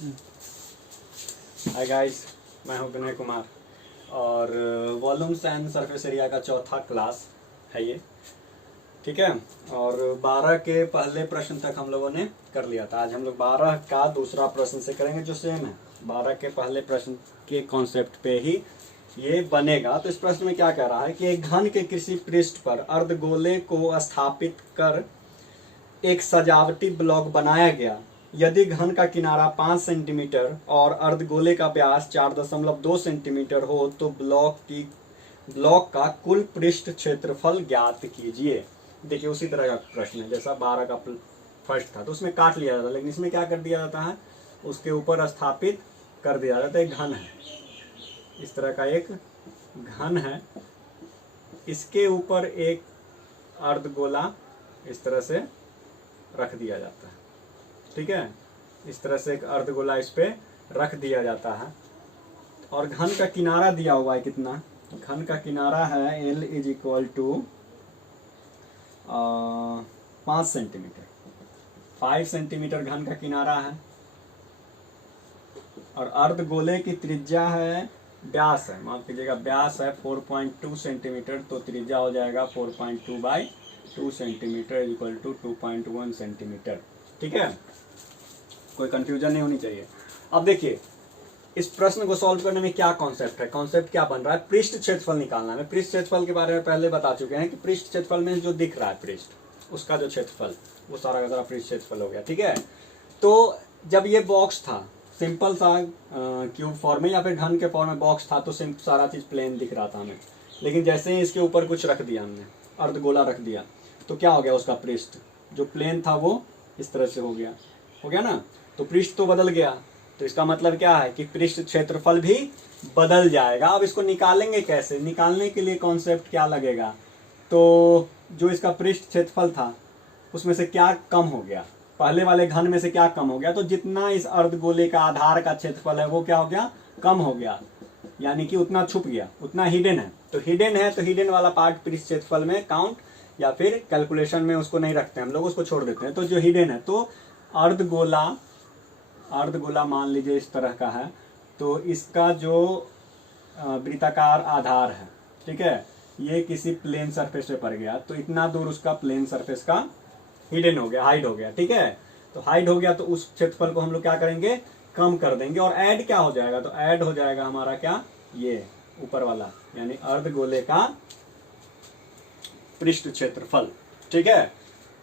Hi guys, मैं हूं विनय कुमार और वॉल्यूम्स एंड सरफेस एरिया का चौथा क्लास है ये। ठीक है, और 12 के पहले प्रश्न तक हम लोगों ने कर लिया था। आज हम लोग 12 का दूसरा प्रश्न से करेंगे जो सेम है 12 के पहले प्रश्न के कॉन्सेप्ट पे ही ये बनेगा। तो इस प्रश्न में क्या कह रहा है कि एक घन के किसी पृष्ठ पर अर्धगोले को स्थापित कर एक सजावटी ब्लॉक बनाया गया। यदि घन का किनारा 5 सेंटीमीटर और अर्धगोले का व्यास 4.2 सेंटीमीटर हो तो ब्लॉक का कुल पृष्ठ क्षेत्रफल ज्ञात कीजिए। देखिए उसी तरह का प्रश्न है जैसा 12 का फर्स्ट था, तो उसमें काट लिया जाता, लेकिन इसमें क्या कर दिया जाता है, उसके ऊपर स्थापित कर दिया जाता है। एक घन है, इस तरह का एक घन है, इसके ऊपर एक अर्धगोला इस तरह से रख दिया जाता है। ठीक है, इस तरह से एक अर्धगोला इस पे रख दिया जाता है और घन का किनारा दिया हुआ है कितना, घन का किनारा है L is equal to 5 centimetre. 5 centimetre घन का किनारा है और अर्धगोले की त्रिज्या है, व्यास है, माफ कीजिएगा व्यास है 4.2 सेंटीमीटर, तो त्रिज्या हो जाएगा 4.2/2 सेंटीमीटर इक्वल टू 2.1 सेंटीमीटर। ठीक है, कोई कंफ्यूजन नहीं होनी चाहिए। अब देखिए इस प्रश्न को सॉल्व करने में क्या कॉन्सेप्ट है, कॉन्सेप्ट क्या बन रहा है, पृष्ठ क्षेत्रफल निकालना है। पृष्ठ क्षेत्रफल के बारे में पहले बता चुके हैं कि पृष्ठ क्षेत्रफल में जो दिख रहा है पृष्ठ, उसका जो क्षेत्रफल, वो सारा का सारा पृष्ठ क्षेत्रफल हो गया। ठीक है, तो जब ये बॉक्स था सिंपल सा क्यूब फॉर्म में या फिर घन के फॉर्म में बॉक्स था तो सारा चीज प्लेन दिख रहा था हमें, लेकिन जैसे ही इसके ऊपर कुछ रख दिया हमने, अर्धगोला रख दिया, तो क्या हो गया, उसका पृष्ठ जो प्लेन था वो इस तरह से हो गया ना, तो पृष्ठ तो बदल गया। तो इसका मतलब क्या है कि पृष्ठ क्षेत्रफल भी बदल जाएगा। अब इसको निकालेंगे कैसे, निकालने के लिए कॉन्सेप्ट क्या लगेगा, तो जो इसका पृष्ठ क्षेत्रफल था उसमें से क्या कम हो गया, पहले वाले घन में से क्या कम हो गया, तो जितना इस अर्धगोले का आधार का क्षेत्रफल है वो क्या हो गया, कम हो गया, यानी कि उतना छुप गया, उतना हिडन है। तो हिडन वाला पार्ट पृष्ठ क्षेत्रफल में काउंट या फिर कैलकुलेशन में उसको नहीं रखते हम लोग, उसको छोड़ देते हैं। तो जो हिडन है, तो अर्धगोला मान लीजिए इस तरह का है, तो इसका जो वृत्ताकार आधार है, ठीक है, ये किसी प्लेन सरफेस पे पड़ गया, तो इतना दूर उसका प्लेन सरफेस का हिडन हो गया, हाइड हो गया। ठीक है, तो हाइड हो गया तो उस क्षेत्रफल को हम लोग क्या करेंगे, कम कर देंगे और ऐड क्या हो जाएगा, तो ऐड हो जाएगा हमारा क्या, ये ऊपर वाला, यानी अर्धगोले का पृष्ठ क्षेत्रफल। ठीक है,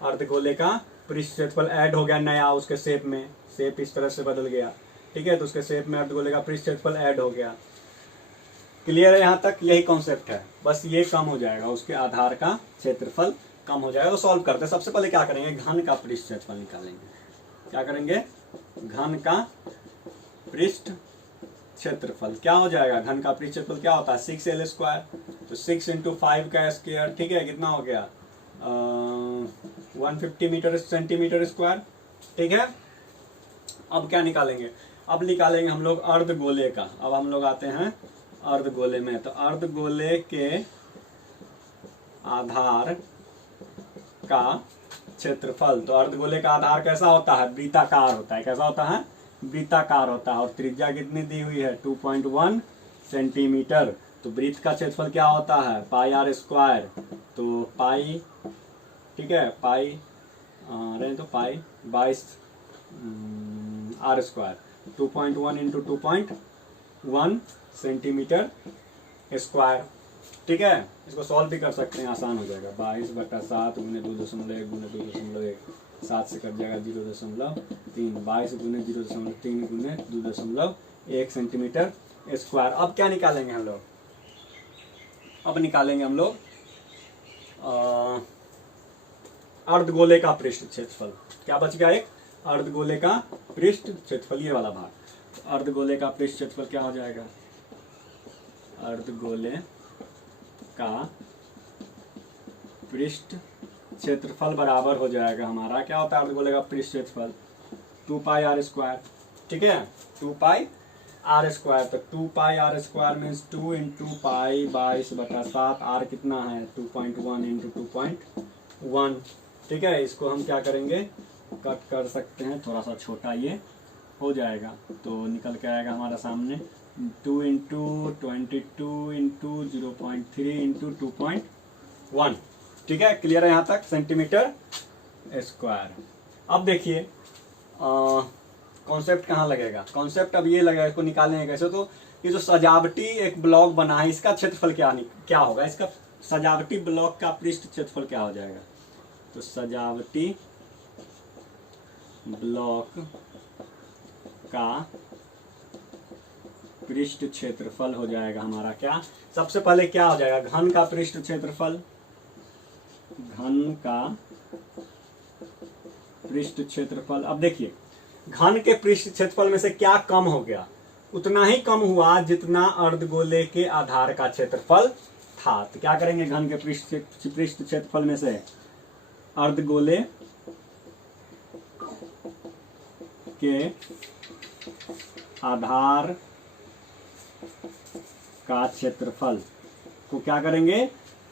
अर्धगोले का पृष्ठ क्षेत्रफल ऐड हो गया नया, उसके शेप में, शेप इस तरह से बदल गया। ठीक है, तो उसके शेप में अर्धगोले का पृष्ठ क्षेत्रफल ऐड हो गया। क्लियर है, यहाँ तक यही कॉन्सेप्ट है, बस ये कम हो जाएगा, उसके आधार का क्षेत्रफल कम हो जाएगा। तो सॉल्व करते हैं। सबसे पहले क्या करेंगे, घन का पृष्ठ क्षेत्रफल निकालेंगे। क्या करेंगे, घन का पृष्ठ क्षेत्रफल क्या हो जाएगा, घन का पृष्ठ क्षेत्रफल क्या होता है, 6L², तो 6 × 5 का स्क्वायर। ठीक है, कितना हो गया, 150 सेंटीमीटर स्क्वायर। ठीक है, अब क्या निकालेंगे, अब निकालेंगे हम लोग अर्धगोले का। अब हम लोग आते हैं अर्धगोले में, तो अर्धगोले के आधार का क्षेत्रफल, तो अर्धगोले का आधार कैसा होता है, वृत्ताकार होता है। कैसा होता है, वृत्ताकार होता है, और त्रिज्या कितनी दी हुई है, 2.1 सेंटीमीटर। तो वृत्त का क्षेत्रफल क्या होता है, πr², तो पाई, ठीक है, पाई रहे तो पाई 22 r², 2.1 × 2.1 सेंटीमीटर स्क्वायर। ठीक है, इसको सॉल्व भी कर सकते हैं, आसान हो जाएगा। 22/7 × 2.1 × 2.1, 7 से कट जाएगा 0.3, 22 × 0.3 × 2.1 सेंटीमीटर स्क्वायर। अब क्या निकालेंगे हम लोग, अब निकालेंगे हम लोग अर्धगोले का पृष्ठ क्षेत्रफल। क्या बच गया, एक अर्धगोले का पृष्ठ क्षेत्रफल, ये वाला भाग। तो अर्धगोले का पृष्ठ क्षेत्रफल क्या हो जाएगा, अर्धगोले का पृष्ठ क्षेत्रफल बराबर हो जाएगा हमारा, क्या होता है अर्धगोले का पृष्ठ क्षेत्रफल, 2πr²। ठीक है, 2πr², तो 2πr² मीन्स 2 × पाई 22/7, r कितना है, 2.1 × 2.1। ठीक है, इसको हम क्या करेंगे, कट कर सकते हैं, थोड़ा सा छोटा ये हो जाएगा, तो निकल के आएगा हमारा सामने 2 इंटू 22 इंटू 0.3 इंटू 2.1। ठीक है, क्लियर है यहाँ तक, सेंटीमीटर स्क्वायर। अब देखिए कॉन्सेप्ट कहाँ लगेगा, कॉन्सेप्ट अब ये लगेगा, इसको निकालने कैसे, तो ये जो सजावटी एक ब्लॉक बना है इसका क्षेत्रफल क्या होगा, इसका सजावटी ब्लॉक का पृष्ठ क्षेत्रफल क्या हो जाएगा, तो सजावटी ब्लॉक का पृष्ठ क्षेत्रफल हो जाएगा हमारा क्या, सबसे पहले क्या हो जाएगा, घन का पृष्ठ क्षेत्रफल, घन का पृष्ठ क्षेत्रफल। अब देखिए घन के पृष्ठ क्षेत्रफल में से क्या कम हो गया, उतना ही कम हुआ जितना अर्धगोले के आधार का क्षेत्रफल था। तो क्या करेंगे, घन के पृष्ठ क्षेत्रफल में से अर्धगोले के आधार का क्षेत्रफल को क्या करेंगे,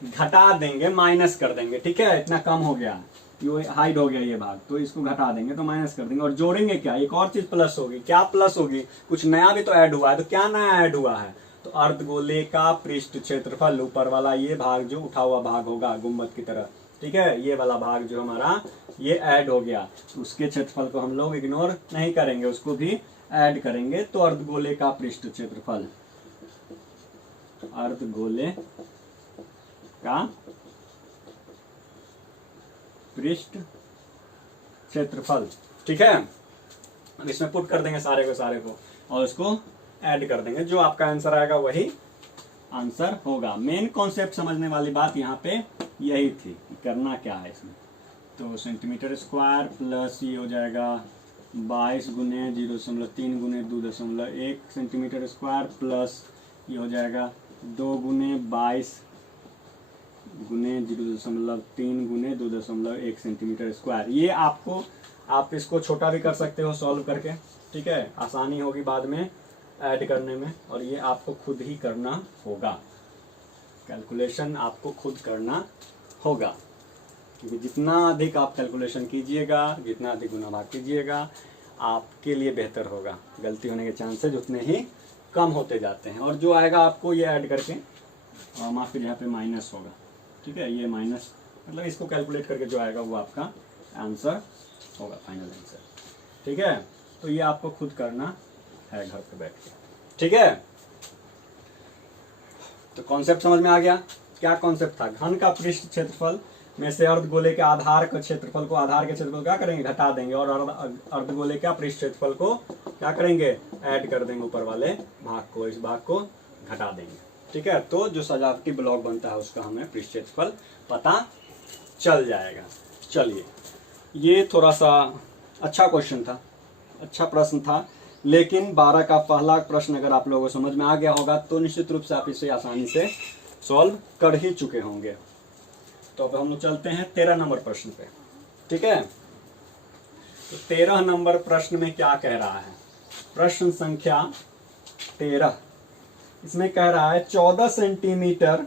घटा देंगे, माइनस कर देंगे। ठीक है, इतना कम हो गया, ये हाइड हो गया ये भाग, तो इसको घटा देंगे, तो माइनस कर देंगे और जोड़ेंगे क्या, एक और चीज प्लस होगी। क्या प्लस होगी, कुछ नया भी तो ऐड हुआ है, तो क्या नया ऐड हुआ है, तो अर्धगोले का पृष्ठ क्षेत्रफल, ऊपर वाला ये भाग जो उठा हुआ भाग होगा गुम्बद की तरह, ठीक है, ये वाला भाग जो हमारा ये ऐड हो गया, उसके क्षेत्रफल को हम लोग इग्नोर नहीं करेंगे, उसको भी ऐड करेंगे। तो अर्धगोले का पृष्ठ क्षेत्रफल, अर्धगोले का पृष्ठ क्षेत्रफल। ठीक है, अब इसमें पुट कर देंगे सारे को और इसको ऐड कर देंगे, जो आपका आंसर आएगा वही आंसर होगा। मेन कॉन्सेप्ट समझने वाली बात यहाँ पे यही थी कि करना क्या है इसमें, तो सेंटीमीटर स्क्वायर प्लस ये हो जाएगा 22 गुने 0.3 गुने 2.1 सेंटीमीटर स्क्वायर प्लस ये हो जाएगा 2 गुने 22 गुने 0.3 गुने 2.1 सेंटीमीटर स्क्वायर। ये आपको, आप इसको छोटा भी कर सकते हो सॉल्व करके, ठीक है, आसानी होगी बाद में ऐड करने में, और ये आपको खुद ही करना होगा, कैलकुलेशन आपको खुद करना होगा, क्योंकि जितना अधिक आप कैलकुलेशन कीजिएगा, जितना अधिक गुना भाग कीजिएगा, आपके लिए बेहतर होगा, गलती होने के चांसेज उतने ही कम होते जाते हैं। और जो आएगा आपको ये ऐड करके, और माफ कीजिए यहाँ पे माइनस होगा, ठीक है, ये माइनस मतलब इसको कैलकुलेट करके जो आएगा वो आपका आंसर होगा, फाइनल आंसर। ठीक है, तो ये आपको खुद करना है घर पे बैठ के। ठीक है, तो कॉन्सेप्ट समझ में आ गया। क्या कॉन्सेप्ट था, घन का पृष्ठ क्षेत्रफल में से अर्धगोले के आधार का क्षेत्रफल को, आधार के क्षेत्रफल क्या करेंगे, घटा देंगे, और अर्धगोले का पृष्ठ क्षेत्रफल को क्या करेंगे, ऐड कर देंगे, ऊपर वाले भाग को, इस भाग को घटा देंगे। ठीक है, तो जो सजावटी ब्लॉक बनता है उसका हमें पृष्ठ क्षेत्रफल पता चल जाएगा। चलिए, ये थोड़ा सा अच्छा क्वेश्चन था, अच्छा प्रश्न था, लेकिन 12 का पहला प्रश्न अगर आप लोगों को समझ में आ गया होगा तो निश्चित रूप से आप इसे आसानी से सॉल्व कर ही चुके होंगे। तो अब हम लोग चलते हैं 13 नंबर प्रश्न पे। ठीक है, तो 13 नंबर प्रश्न में क्या कह रहा है, प्रश्न संख्या 13, इसमें कह रहा है 14 सेंटीमीटर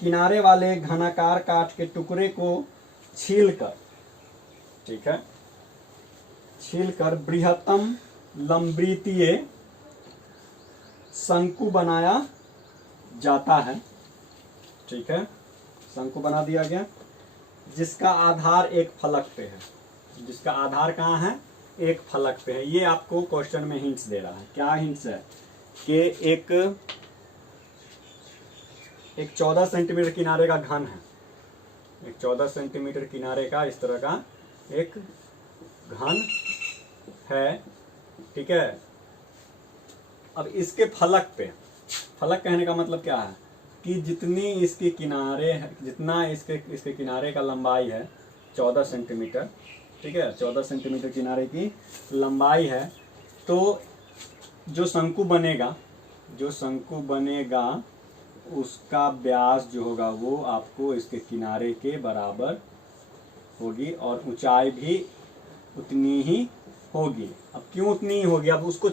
किनारे वाले घनाकार काठ के टुकड़े को छीलकर, ठीक है, छीलकर बृहत्तम लंबवृत्तीय शंकु बनाया जाता है। ठीक है, शंकु बना दिया गया, जिसका आधार एक फलक पे है, जिसका आधार कहाँ है, एक फलक पे है। ये आपको क्वेश्चन में हिंट्स दे रहा है। क्या हिंट्स है कि एक 14 सेंटीमीटर किनारे का घन है, एक 14 सेंटीमीटर किनारे का इस तरह का एक घन है। ठीक है, अब इसके फलक पे, फलक कहने का मतलब क्या है कि जितनी इसके किनारे है, जितना इसके किनारे का लंबाई है 14 सेंटीमीटर, ठीक है, 14 सेंटीमीटर किनारे की लंबाई है, तो जो शंकु बनेगा, जो शंकु बनेगा उसका व्यास जो होगा वो आपको इसके किनारे के बराबर होगी, और ऊंचाई भी उतनी ही होगी। अब क्यों उतनी ही होगी, अब उसको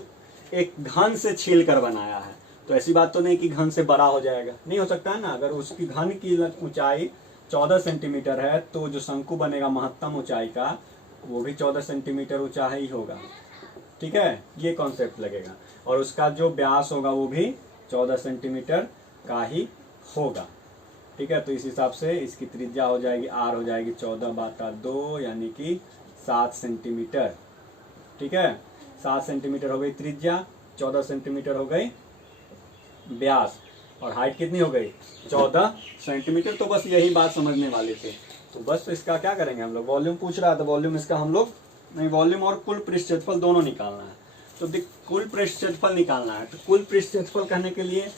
एक घन से छील कर बनाया है, तो ऐसी बात तो नहीं कि घन से बड़ा हो जाएगा, नहीं हो सकता है ना। अगर उसकी घन की ऊंचाई 14 सेंटीमीटर है तो जो शंकु बनेगा महत्तम ऊंचाई का वो भी 14 सेंटीमीटर ऊंचा ही होगा। ठीक है, ये कॉन्सेप्ट लगेगा। और उसका जो व्यास होगा वो भी 14 सेंटीमीटर का ही होगा। ठीक है, तो इस हिसाब से इसकी त्रिज्या हो जाएगी आर हो जाएगी 14/2 यानी कि 7 सेंटीमीटर। ठीक है, 7 सेंटीमीटर हो गई त्रिज्या, 14 सेंटीमीटर हो गई व्यास, और हाइट कितनी हो गई 14 सेंटीमीटर। तो बस यही बात समझने वाले थे। तो बस इसका क्या करेंगे हम लोग, वॉल्यूम पूछ रहा था, वॉल्यूम इसका हम लोग नहीं, वॉल्यूम और कुल पृष्ठ क्षेत्रफल दोनों निकालना है। तो कुल पृष्ठ क्षेत्रफल निकालना है, तो कुल पृष्ठ क्षेत्रफल करने के लिए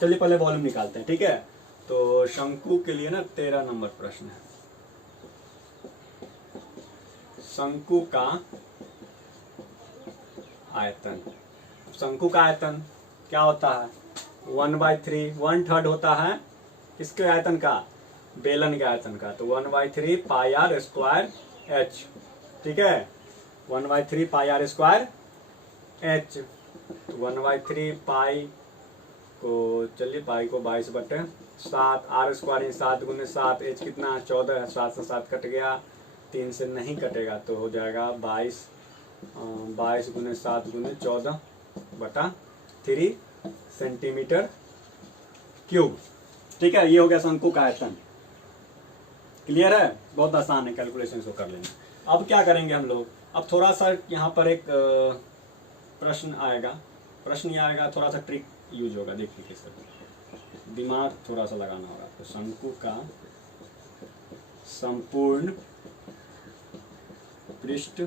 चलिए पहले वॉल्यूम निकालते हैं। ठीक है, तो शंकु के लिए ना 13 नंबर प्रश्न है। शंकु का आयतन, शंकु का आयतन क्या होता है 1/3, 1/3 होता है किसके आयतन का, बेलन के आयतन का। तो 1/3 पाई आर स्क्वायर एच। ठीक है, 1/3 पाई आर स्क्वायर एच। 1/3 पाई को, चलिए पाई को 22/7, आर स्क्वायर 7 × 7, एच कितना 14 है, 7 से 7 कट गया, 3 से नहीं कटेगा तो हो जाएगा 22 × 7 × 14/3 सेंटीमीटर क्यूब। ठीक है, ये हो गया शंकु का आयतन। क्लियर है, बहुत आसान है, कैलकुलेशन को कर लेंगे। अब क्या करेंगे हम लोग, अब थोड़ा सा यहाँ पर एक प्रश्न आएगा, प्रश्न ये आएगा, थोड़ा सा ट्रिक यूज होगा, देखिए कैसे, दिमाग थोड़ा सा लगाना होगा। तो शंकु का संपूर्ण पृष्ठ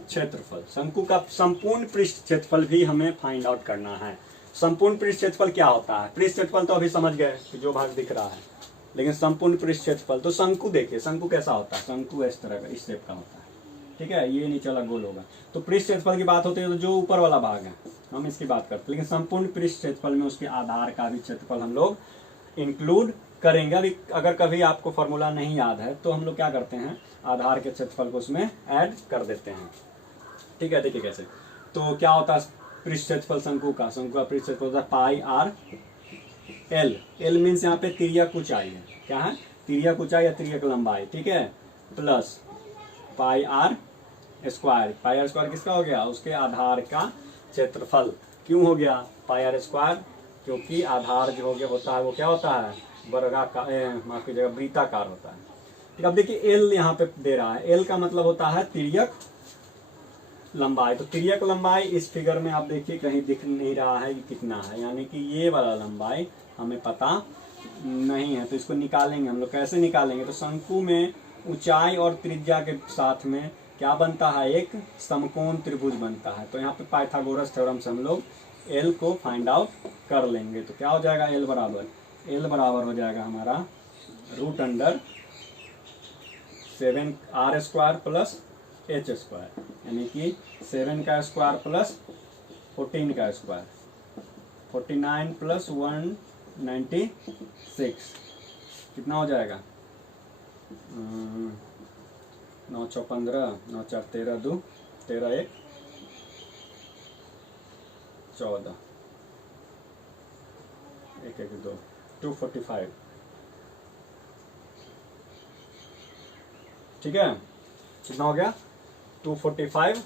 क्षेत्रफल, शंकु का संपूर्ण पृष्ठ क्षेत्रफल भी हमें फाइंड आउट करना है। संपूर्ण पृष्ठ क्षेत्रफल क्या होता है, पृष्ठ क्षेत्रफल तो अभी समझ गए कि जो भाग दिख रहा है, लेकिन संपूर्ण पृष्ठ क्षेत्रफल, तो शंकु देखिए, शंकु कैसा होता है, शंकु इस तरह का, इस शेप का होता है। ठीक है, ये नीचे वाला गोल होगा। तो पृष्ठ क्षेत्रफल की बात होती है तो जो ऊपर वाला भाग है हम इसकी बात करते हैं, लेकिन संपूर्ण पृष्ठ क्षेत्रफल में उसके आधार का भी क्षेत्रफल हम लोग इंक्लूड करेंगे। अभी अगर कभी आपको फॉर्मूला नहीं याद है तो हम लोग क्या करते हैं, आधार के क्षेत्रफल को उसमें ऐड कर देते हैं। ठीक है, देखिए कैसे, तो क्या होता है पृष्ठ क्षेत्रफल शंकु का, शंकु का पृष्ठ क्षेत्रफल होता है पाई आर एल। एल मीन्स यहाँ पे तिर्यक ऊंचाई है, क्या है तिर्यक ऊंचाई या तिर्यक लंबाई। ठीक है, plus pi r square, pi r square किसका हो गया, उसके आधार का क्षेत्रफल। क्यों हो गया पाई आर स्क्वायर, क्योंकि आधार जो हो गया होता है वो क्या होता है वर्गाकार, माफ कीजिएगा वृत्ताकार होता है। ठीक, अब देखिए एल यहाँ पे दे रहा है, एल का मतलब होता है तिर्यक लंबाई। तो तिर्यक लंबाई इस फिगर में आप देखिए कहीं दिख नहीं रहा है कि कितना है, यानी कि ये वाला लंबाई हमें पता नहीं है। तो इसको निकालेंगे हम लोग, कैसे निकालेंगे, तो शंकु में ऊंचाई और त्रिज्या के साथ में क्या बनता है, एक समकोण त्रिभुज बनता है। तो यहाँ पे पाइथागोरस थ्योरम से हम लोग एल को फाइंड आउट कर लेंगे। तो क्या हो जाएगा, एल बराबर हो जाएगा हमारा √7r² प्लस h स्क्वायर, यानी कि 7 का स्क्वायर प्लस 14 का स्क्वायर, 49 प्लस 196 कितना हो जाएगा 9 6 15, 9 4 13, 2 13 1 14, 1 1 2 245। ठीक है, कितना हो गया 245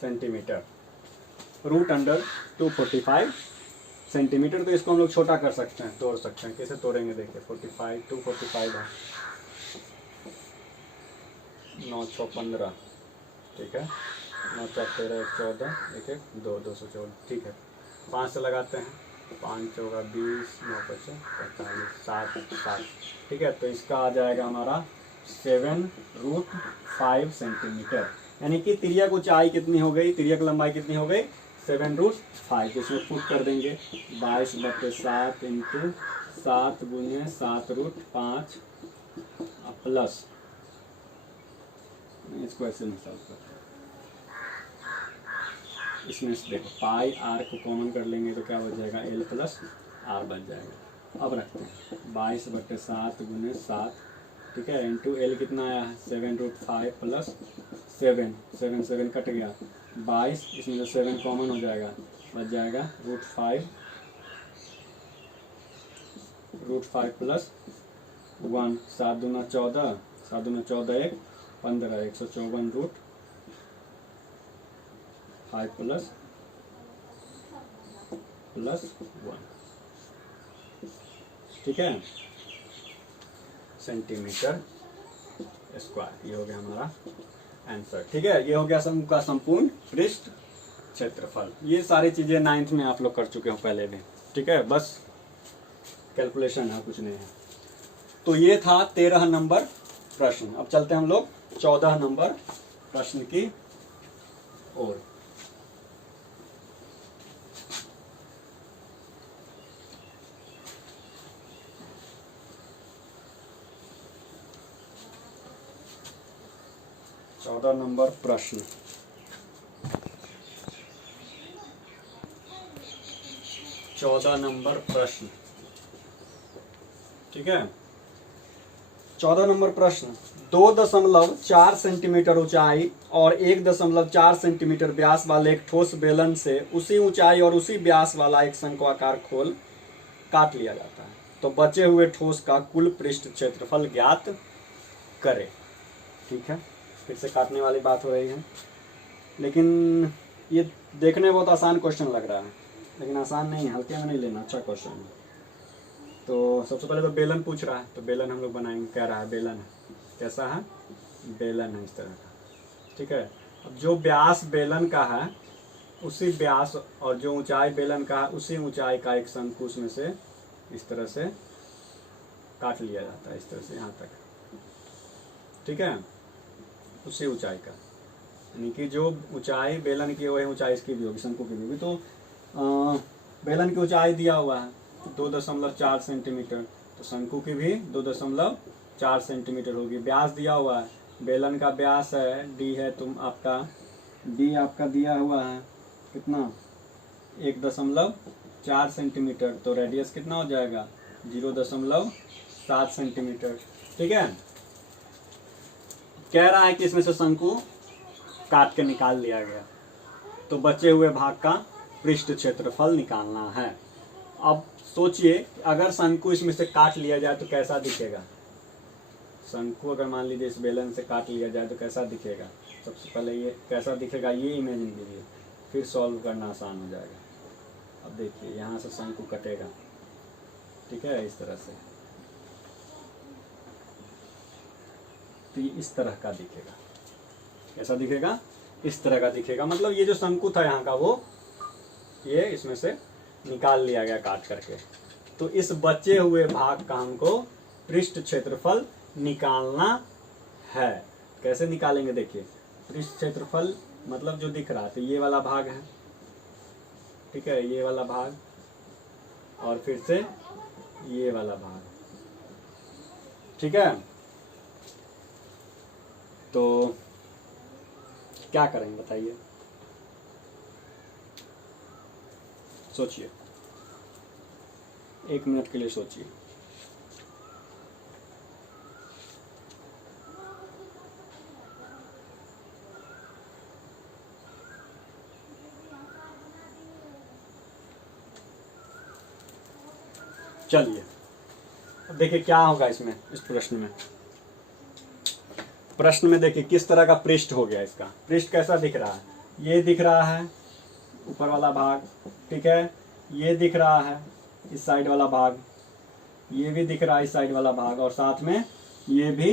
सेंटीमीटर, √245 सेंटीमीटर। तो इसको हम लोग छोटा कर सकते हैं, तोड़ सकते हैं। कैसे तोड़ेंगे देखिए, 245 है, 9 6 15, ठीक है, 9 4 13 1 14, 1 1 2 214। ठीक है, 5 से लगाते हैं, 5 होगा 20, 9 5 45, 7 7। ठीक है, तो इसका आ जाएगा हमारा 7√5 सेंटीमीटर, यानी कि तिर्यक ऊंचाई कितनी हो गई, तिर्यक लंबाई कितनी हो गई 7√5। इसमें पुट कर देंगे 22/7 × 7 × 7√5 प्लस, इसको ऐसे नहीं सॉल्व करते, इसमें से देखो पाई आर को कॉमन कर लेंगे तो क्या हो जाएगा एल प्लस आर बच जाएगा। अब रखते हैं 22/7 × 7, ठीक है, इंटू एल कितना आया है 7√5 प्लस 7 7 कट गया 22, इसमें से 7 कॉमन हो जाएगा, बच जाएगा √5 प्लस 1, 7 दूना 14, 7 दूना 14 1 15, 154 5 प्लस 1, ठीक है, सेंटीमीटर स्क्वायर। ये हो गया हमारा आंसर, ठीक है। ये हो गया शंकु का संपूर्ण पृष्ठ क्षेत्रफल। ये सारी चीजें 9th में आप लोग कर चुके हो पहले भी, ठीक है, बस कैलकुलेशन है, कुछ नहीं है। तो ये था 13 नंबर प्रश्न। अब चलते हैं हम लोग 14 नंबर प्रश्न की ओर। चौदह नंबर प्रश्न, ठीक है। 14 नंबर प्रश्न, 2.4 सेंटीमीटर ऊंचाई और 1.4 सेंटीमीटर व्यास वाले एक ठोस बेलन से उसी ऊंचाई और उसी व्यास वाला एक शंक्वाकार खोल काट लिया जाता है। तो बचे हुए ठोस का कुल पृष्ठ क्षेत्रफल ज्ञात करें। ठीक है, फिर से काटने वाली बात हो रही है, लेकिन ये देखने में बहुत आसान क्वेश्चन लग रहा है, लेकिन आसान नहीं है, हल्के में नहीं लेना, अच्छा क्वेश्चन है। तो सबसे पहले तो बेलन पूछ रहा है, तो बेलन हम लोग बनाएंगे। कह रहा है बेलन है, कैसा है, बेलन है इस तरह का, ठीक है। अब जो व्यास बेलन का है उसी व्यास और जो ऊंचाई बेलन का है उसी ऊंचाई का एक शंकु उसमें से इस तरह से काट लिया जाता है, इस तरह से यहाँ तक, ठीक है, उसी ऊंचाई का, यानी कि जो ऊंचाई बेलन की वही ऊंचाई इसकी भी होगी, शंकु की भी होगी। तो बेलन की ऊंचाई दिया हुआ है 2.4 सेंटीमीटर, तो शंकु की भी 2.4 सेंटीमीटर होगी। व्यास दिया हुआ है, बेलन का व्यास है डी है, तुम आपका डी आपका दिया हुआ है कितना, 1.4 सेंटीमीटर, तो रेडियस कितना हो जाएगा 0.7 सेंटीमीटर, ठीक है। कह रहा है कि इसमें से शंकु काट के निकाल लिया गया, तो बचे हुए भाग का पृष्ठ क्षेत्रफल निकालना है। अब सोचिए अगर शंकु इसमें से काट लिया जाए तो कैसा दिखेगा। शंकु अगर मान लीजिए इस बेलन से काट लिया जाए तो कैसा दिखेगा। सबसे पहले ये कैसा दिखेगा ये इमेजिन कीजिए, फिर सॉल्व करना आसान हो जाएगा। अब देखिए यहाँ से शंकु कटेगा, ठीक है, इस तरह से, तो ये इस तरह का दिखेगा। कैसा दिखेगा, इस तरह का दिखेगा। मतलब ये जो शंकु था यहाँ का वो ये इसमें से निकाल लिया गया काट करके। तो इस बचे हुए भाग का हमको पृष्ठ क्षेत्रफल निकालना है। कैसे निकालेंगे देखिए, पृष्ठ क्षेत्रफल मतलब जो दिख रहा है, तो ये वाला भाग है, ठीक है, ये वाला भाग, और फिर से ये वाला भाग, ठीक है। तो क्या करेंगे बताइए, सोचिए, 1 मिनट के लिए सोचिए। चलिए अब देखिए क्या होगा इसमें, इस प्रश्न में। प्रश्न में देखिए किस तरह का पृष्ठ हो गया। इसका पृष्ठ कैसा दिख रहा है, ये दिख रहा है ऊपर वाला भाग, ठीक है, ये दिख रहा है इस साइड वाला भाग, ये भी दिख रहा है इस साइड वाला भाग, और साथ में ये भी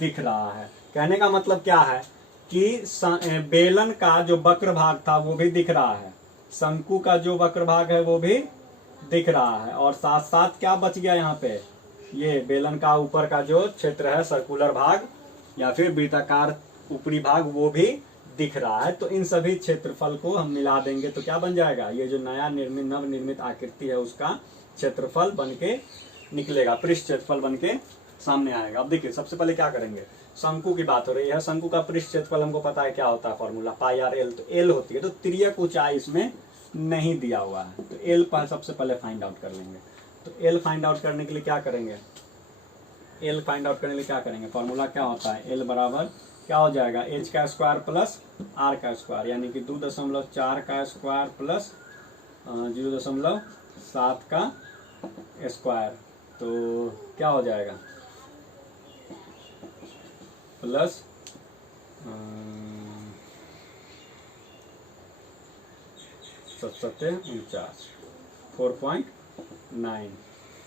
दिख रहा है। कहने का मतलब क्या है कि बेलन का जो वक्र भाग था वो भी दिख रहा है, शंकु का जो वक्र भाग है वो भी दिख रहा है, और साथ साथ क्या बच गया यहाँ पे, ये बेलन का ऊपर का जो क्षेत्र है सर्कुलर भाग या फिर वृत्ताकार ऊपरी भाग वो भी दिख रहा है। तो इन सभी क्षेत्रफल को हम मिला देंगे तो क्या बन जाएगा, ये जो नया नवनिर्मित आकृति है उसका क्षेत्रफल बन के निकलेगा, पृष्ठ क्षेत्रफल बन के सामने आएगा। अब देखिए सबसे पहले क्या करेंगे, शंकु की बात हो रही है, शंकु का पृष्ठ क्षेत्रफल हमको पता है क्या होता है, फॉर्मूला पाई आर एल, तो एल होती है, तो तिर्यक ऊंचाई इसमें नहीं दिया हुआ है, तो एल पर सबसे पहले फाइंड आउट कर लेंगे। तो एल फाइंड आउट करने के लिए क्या करेंगे, एल फाइंड आउट करने के लिए क्या करेंगे, फॉर्मूला क्या होता है, एल बराबर क्या हो जाएगा, एच का स्क्वायर प्लस आर का स्क्वायर, यानी कि 2.4 का स्क्वायर प्लस 0.7 का स्क्वायर, तो क्या हो जाएगा, प्लस 7 49 4.9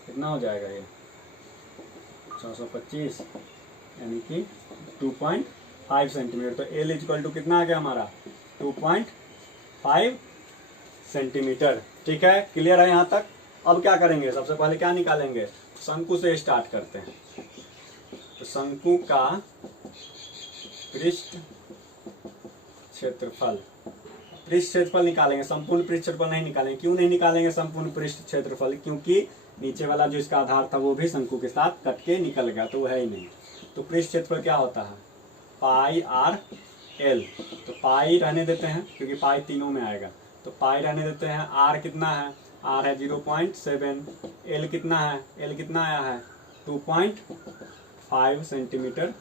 कितना हो जाएगा ये 625 यानी कि 2.5 सेंटीमीटर। तो एल इक्वल टू कितना आ गया हमारा 2.5 सेंटीमीटर। ठीक है, क्लियर है यहाँ तक। अब क्या करेंगे, सबसे पहले क्या निकालेंगे, शंकु से स्टार्ट करते हैं। तो शंकु का पृष्ठ क्षेत्रफल, पृष्ठ क्षेत्रफल निकालेंगे, संपूर्ण पृष्ठ क्षेत्रफल नहीं निकालेंगे। क्यों नहीं निकालेंगे संपूर्ण पृष्ठ क्षेत्रफल, क्योंकि नीचे वाला जो इसका आधार था वो भी शंकु के साथ कट के निकल गया, तो वो है ही नहीं। तो पृष्ठ क्षेत्रफल क्या होता है पाई आर एल। तो पाई रहने देते हैं क्योंकि पाई तीनों में आएगा, तो पाई रहने देते हैं। आर कितना है, आर है 0.7। एल कितना है, एल कितना आया है 2.5 सेंटीमीटर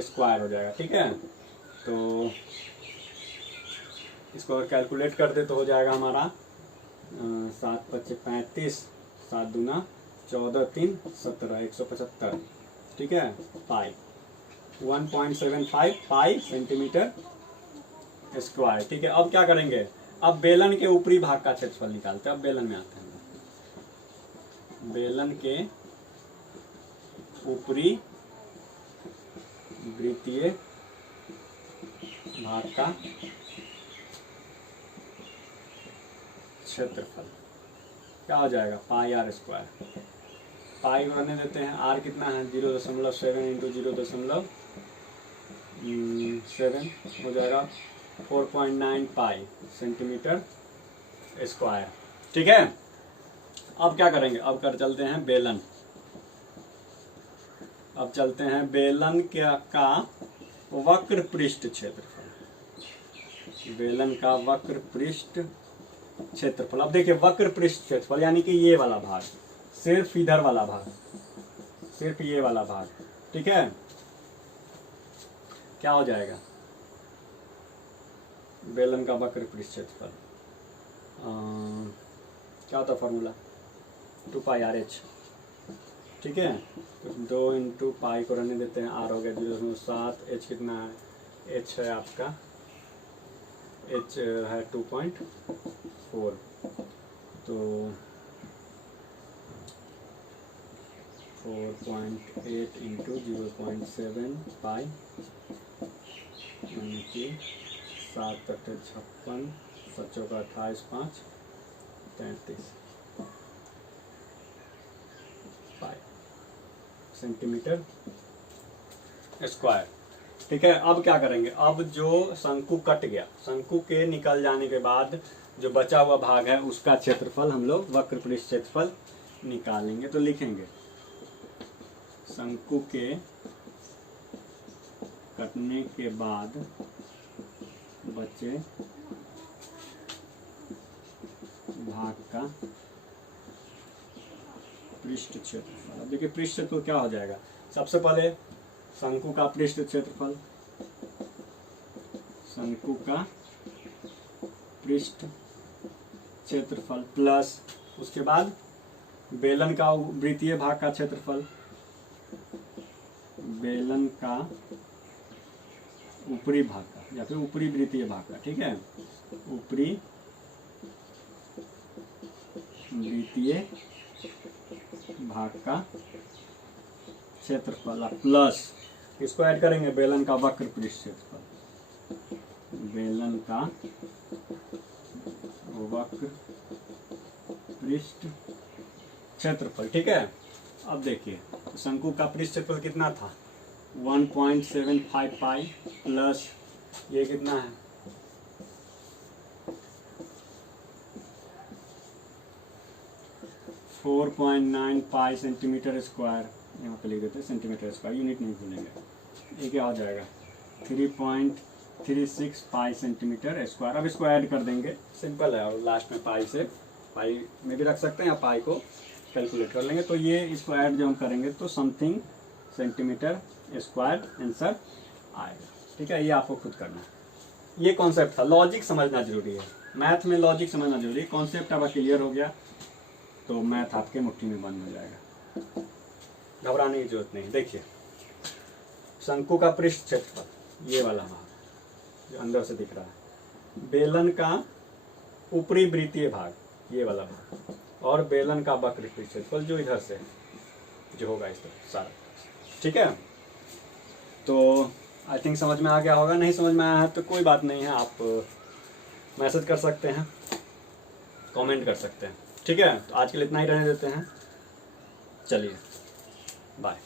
स्क्वायर हो जाएगा। ठीक है, तो इसको अगर कैलकुलेट कर दे तो हो जाएगा हमारा 7 × 5 = 35, 7 दूना 14, 3 17, 175। ठीक है, पाई 1.75 पाई सेंटीमीटर स्क्वायर। ठीक है, अब क्या करेंगे, अब बेलन के ऊपरी भाग का क्षेत्रफल निकालते हैं। अब बेलन में आते हैं, बेलन के ऊपरी वृत्तीय भाग का क्षेत्रफल क्या हो जाएगा पाई आर स्क्वायर। पाई को रहने देते हैं, आर कितना है 0.7 इंटू 0.7 हो जाएगा 4.9 पाई सेंटीमीटर स्क्वायर। ठीक है, अब क्या करेंगे, अब कर चलते हैं बेलन। अब चलते हैं बेलन का वक्र पृष्ठ क्षेत्रफल, बेलन का वक्र पृष्ठ क्षेत्रफल। अब देखिए वक्र पृष्ठ क्षेत्रफल यानी कि ये वाला भाग, सिर्फ इधर वाला भाग, सिर्फ ये वाला भाग। ठीक है, क्या हो जाएगा बेलन का वक्र पृष्ठ क्षेत्रफल, क्या होता फॉर्मूला 2πRh। ठीक है, तो 2 इंटू पाई को रहने देते हैं, आर हो गया 0.7, एच कितना है, एच है आपका, एच है 2.4, तो 4.8 इंटू 0.7 पाई यानी कि 7 × 56, 7 × 28, 5 33 सेंटीमीटर स्क्वायर। ठीक है, अब क्या करेंगे, अब जो शंकु कट गया, शंकु के निकल जाने के बाद जो बचा हुआ भाग है उसका क्षेत्रफल हम लोग वक्र पृष्ठ क्षेत्रफल निकालेंगे। तो लिखेंगे शंकु के कटने के बाद बचे भाग का पृष्ठ क्षेत्रफल। अब देखिए पृष्ठ क्षेत्रफल क्या हो जाएगा, सबसे पहले शंकु का पृष्ठ क्षेत्रफल, शंकु का पृष्ठ क्षेत्रफल प्लस उसके बाद बेलन का वृत्तीय भाग का क्षेत्रफल, बेलन का ऊपरी भाग का या फिर ऊपरी वृत्तीय भाग का। ठीक है, ऊपरी वृत्तीय भाग का क्षेत्रफल प्लस इसको ऐड करेंगे बेलन का वक्र पृष्ठ क्षेत्रफल, बेलन का वक्र पृष्ठ क्षेत्रफल। ठीक है, अब देखिए तो शंकु का पृष्ठ क्षेत्रफल कितना था 1.75 पाई प्लस ये कितना है 4.9 पाई सेंटीमीटर स्क्वायर, यहाँ पे लिख देते हैं सेंटीमीटर स्क्वायर, यूनिट नहीं भूलेंगे। ये क्या हो जाएगा 3.36 पाई सेंटीमीटर स्क्वायर। अब इसको ऐड कर देंगे, सिंपल है, और लास्ट में पाई से पाई में भी रख सकते हैं या पाई को कैलकुलेट कर लेंगे। तो ये इसको ऐड जब हम करेंगे तो समथिंग सेंटीमीटर स्क्वायर आंसर आएगा। ठीक है, ये आपको खुद करना है। ये कॉन्सेप्ट था, लॉजिक समझना जरूरी है, मैथ में लॉजिक समझना जरूरी है। कॉन्सेप्ट अब क्लियर हो गया तो मैथ आपके मुट्ठी में बंद हो जाएगा, घबराने की जरूरत नहीं। देखिए शंकु का पृष्ठ क्षेत्रफल ये वाला भाग जो अंदर से दिख रहा है, बेलन का ऊपरी वृत्तीय भाग, ये वाला भाग, और बेलन का वक्र क्षेत्रफल जो इधर से जो होगा इस तरह सारा। ठीक है, तो आई थिंक समझ में आ गया होगा। नहीं समझ में आया है तो कोई बात नहीं है, आप मैसेज कर सकते हैं, कमेंट कर सकते हैं। ठीक है, तो आज के लिए इतना ही रहने देते हैं। चलिए बाय।